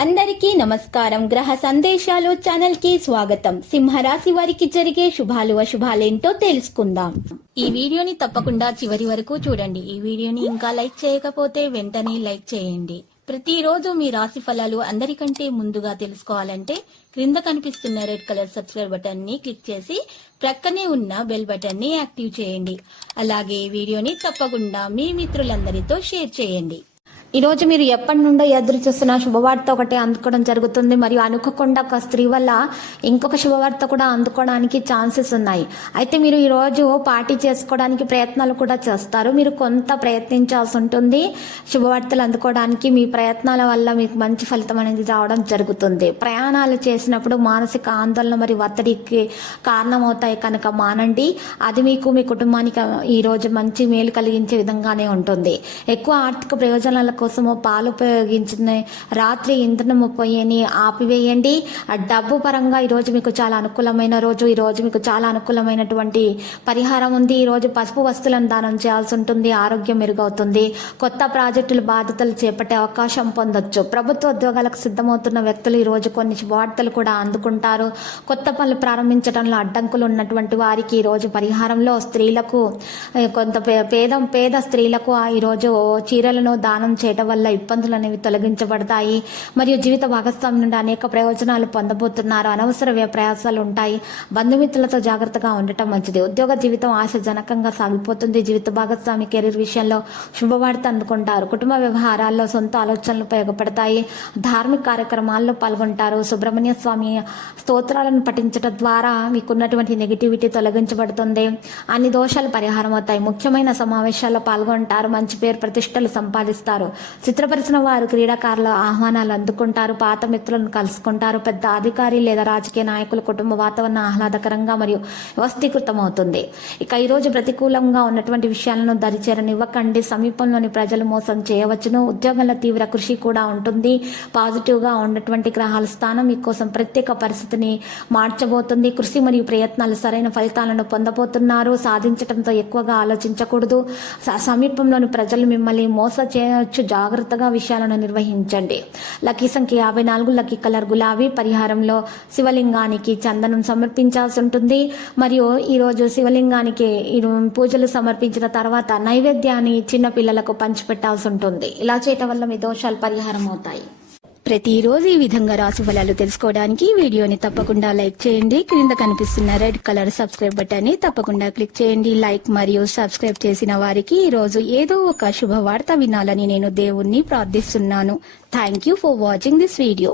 అందరికీ నమస్కారం. గ్రహ సందేశాలు ఛానల్ కి స్వాగతం. సింహరాశి వారికి జరిగే శుభాలు అశుభాలేంటో తెలుసుకుందాం. ఈ వీడియోని తప్పకుండా చివరి వరకు చూడండి. ఈ వీడియోని ఇంకా లైక్ చేయకపోతే వెంటనే లైక్ చేయండి. ప్రతిరోజు మీ రాశి ఫలాలు అందరికంటే ముందుగా తెలుసుకోవాలంటే క్రింద కనిపిస్తున్న రెడ్ కలర్ సబ్స్క్రైబ్ బటన్ ని క్లిక్ చేసి ప్రక్కనే ఉన్న బెల్ బటన్ ని యాక్టివ్ చేయండి. అలాగే వీడియోని తప్పకుండా మీ మిత్రులందరితో షేర్ చేయండి. ఈ రోజు మీరు ఎప్పటి నుండో ఎదురు చూస్తున్న శుభవార్త ఒకటి అందుకోవడం జరుగుతుంది. మరియు అనుకోకుండా ఒక స్త్రీ వల్ల ఇంకొక శుభవార్త కూడా అందుకోవడానికి ఛాన్సెస్ ఉన్నాయి. అయితే మీరు ఈ రోజు పార్టీ చేసుకోవడానికి ప్రయత్నాలు కూడా చేస్తారు. మీరు కొంత ప్రయత్నించాల్సి ఉంటుంది. శుభవార్తలు అందుకోవడానికి మీ ప్రయత్నాల వల్ల మీకు మంచి ఫలితం అనేది రావడం జరుగుతుంది. ప్రయాణాలు చేసినప్పుడు మానసిక ఆందోళన మరియు ఒత్తిడికి కారణమవుతాయి కనుక మానండి. అది మీకు మీ కుటుంబానికి ఈ రోజు మంచి మేలు కలిగించే విధంగానే ఉంటుంది. ఎక్కువ ఆర్థిక ప్రయోజనాల కోసము పాలు ఉపయోగించిన రాత్రి ఇంధనము పొయ్యిని ఆపివేయండి. డబ్బు పరంగా ఈ రోజు మీకు చాలా అనుకూలమైన రోజు. ఈ రోజు మీకు చాలా అనుకూలమైనటువంటి పరిహారం ఉంది. ఈ రోజు పసుపు వస్తువులను దానం చేయాల్సి ఉంటుంది. ఆరోగ్యం మెరుగవుతుంది. కొత్త ప్రాజెక్టులు బాధ్యతలు చేపట్టే అవకాశం పొందొచ్చు. ప్రభుత్వ ఉద్యోగాలకు సిద్ధమవుతున్న వ్యక్తులు ఈ రోజు కొన్ని శుభవార్తలు కూడా అందుకుంటారు. కొత్త పనులు ప్రారంభించడంలో అడ్డంకులు ఉన్నటువంటి వారికి ఈ రోజు పరిహారంలో స్త్రీలకు కొంత పేద స్త్రీలకు ఈ రోజు చీరలను దానం చేయడం వల్ల ఇబ్బందులు అనేవి తొలగించబడతాయి. మరియు జీవిత భాగస్వామి నుండి అనేక ప్రయోజనాలు పొందబోతున్నారు. అనవసర ప్రయాసాలు ఉంటాయి. బంధుమిత్రులతో జాగ్రత్తగా ఉండటం మంచిది. ఉద్యోగ జీవితం ఆశాజనకంగా సాగిపోతుంది. జీవిత భాగస్వామి కెరీర్ విషయంలో శుభవార్త అందుకుంటారు. కుటుంబ వ్యవహారాల్లో సొంత ఆలోచనలు ఉపయోగపడతాయి. ధార్మిక కార్యక్రమాల్లో పాల్గొంటారు. సుబ్రహ్మణ్య స్వామి స్తోత్రాలను పఠించడం ద్వారా మీకున్నటువంటి నెగిటివిటీ తొలగించబడుతుంది. అన్ని దోషాలు పరిహారం అవుతాయి. ముఖ్యమైన సమావేశాల్లో పాల్గొంటారు. మంచి పేరు ప్రతిష్టలు సంపాదిస్తారు. చిత్రపరిచిన వారు క్రీడాకారుల ఆహ్వానాలు అందుకుంటారు. పాత మిత్రులను కలుసుకుంటారు. పెద్ద అధికారి లేదా రాజకీయ నాయకుల కుటుంబ వాతావరణం ఆహ్లాదకరంగా మరియు వ్యవస్థీకృతం అవుతుంది. ఇక ఈ రోజు ప్రతికూలంగా ఉన్నటువంటి విషయాలను దరిచేరనివ్వకండి. సమీపంలోని ప్రజలు మోసం చేయవచ్చును. ఉద్యోగంలో తీవ్ర కృషి కూడా ఉంటుంది. పాజిటివ్ గా ఉన్నటువంటి గ్రహాల స్థానం మీకోసం ప్రత్యేక పరిస్థితిని మార్చబోతుంది. కృషి మరియు ప్రయత్నాలు సరైన ఫలితాలను పొందబోతున్నారు. సాధించడంతో ఎక్కువగా ఆలోచించకూడదు. సమీపంలోని ప్రజలు మిమ్మల్ని మోస చేయవచ్చు. జాగ్రత్తగా విషయాలను నిర్వహించండి. లక్కీ సంఖ్య 54. లక్కీ కలర్ గులాబీ. పరిహారంలో శివలింగానికి చందనం సమర్పించాల్సి ఉంటుంది. మరియు ఈరోజు శివలింగానికి పూజలు సమర్పించిన తర్వాత నైవేద్యాన్ని చిన్న పిల్లలకు పంచిపెట్టాల్సి ఉంటుంది. ఇలా చేయటం వల్ల మీ దోషాలు పరిహారం అవుతాయి. ప్రతిరోజు ఈ విధంగా రాశి ఫలాలు తెలుసుకోవడానికి వీడియోని తప్పకుండా లైక్ చేయండి. క్రింద కనిపిస్తున్న రెడ్ కలర్ సబ్స్క్రైబ్ బటన్ ని తప్పకుండా క్లిక్ చేయండి. లైక్ మరియు సబ్స్క్రైబ్ చేసిన వారికి ఈ రోజు ఏదో ఒక శుభవార్త వినాలని నేను దేవుణ్ణి ప్రార్థిస్తున్నాను. Thank you for watching this video.